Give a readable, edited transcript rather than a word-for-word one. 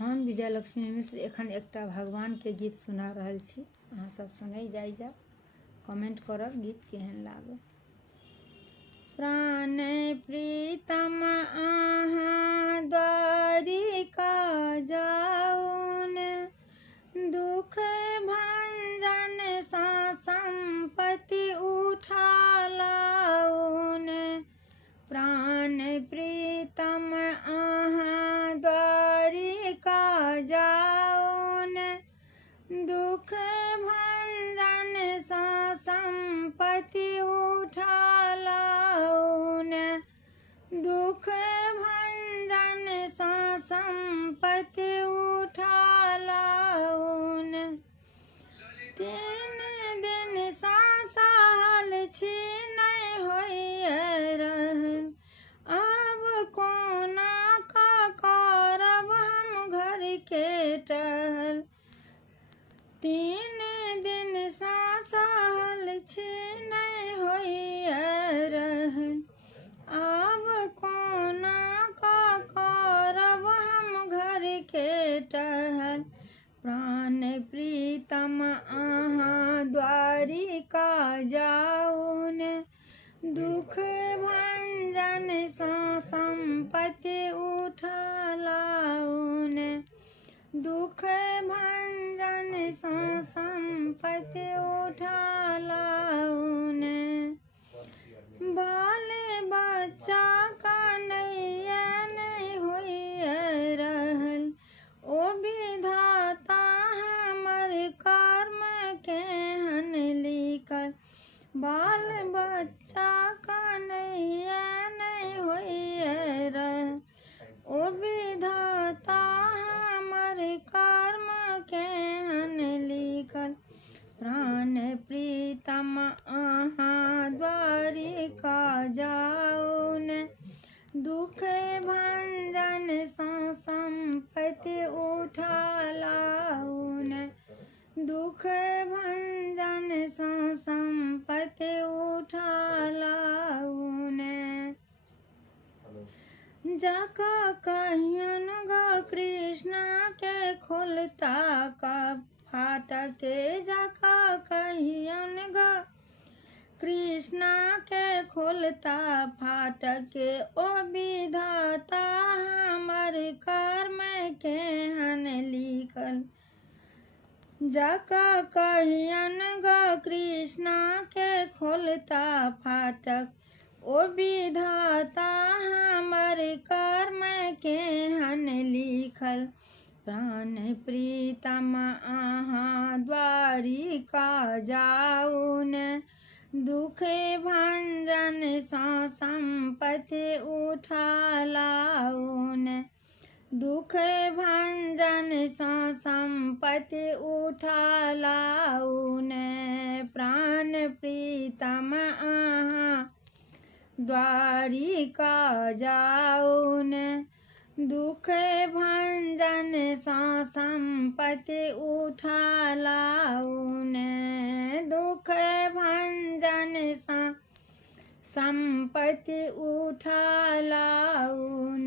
हम विजय लक्ष्मी मिश्र एखन एकटा भगवान के गीत सुना रहल छी। अहाँ सब सुनै जाय कमेंट करब गीत केहन लागल। प्राण प्रीतम आहाँ द्वारिका जाउन, दुख भंजन सा संपत्ति उठा लाउन। प्राण प्रीतम आहाँ द्वारिका जाउन, दुख भंजन सा संपत्ति उठा लाउन। दुख भंजन सा संपत्ति उठा लाउन। 3 दिन सा साल छी नहीं होइए रहन, अब कोना का करब हम घर के टहल। 3 दिन सा साल छी नहीं होइए रहन, अब कोना का करब हम घर के टहल। प्राण प्रीतम आहाँ द्वारिका जाउन, दुख भंजन सा संपत्ति उठा लाउन। दुख भंजन सा संपत्ति उठा लाउन। बाल बच्चा का नैया नहीं होइए रहल, ओ विधाता हमर कर्म केहन लिखल। बाल बच्चा का नैया नहीं होइए रहल, ओ विधाता हमर कर्म केहन लिखल। प्राण प्रीतम आहाँ द्वारिका जाउन, दुख भंजन सा संपत्ति उठा लाउन। दुख भंजन सा संपत्ति उठा लाउन। जाका कहियन ग कृष्णा के खोलता का फाटक, जाका कहियन ग कृष्णा के खोलता फाटक। ओ विधाता हमर कर्म केहन लिखल। जाका कहियन ग कृष्णा के खोलता फाटक, ओ विधाता हमर कर्म केहन लिखल। प्राण प्रीतम आहाँ द्वारिका जाउन, दुख भंजन सा संपत्ति उठा लाउन। दुख भंजन सा संपत्ति उठा लाउन। प्राण प्रीतम आहाँ द्वारिका जाउन, दुख भंजन सा संपत्ति उठा लाउन। दुख भंजन सा संपत्ति उठा लाउन।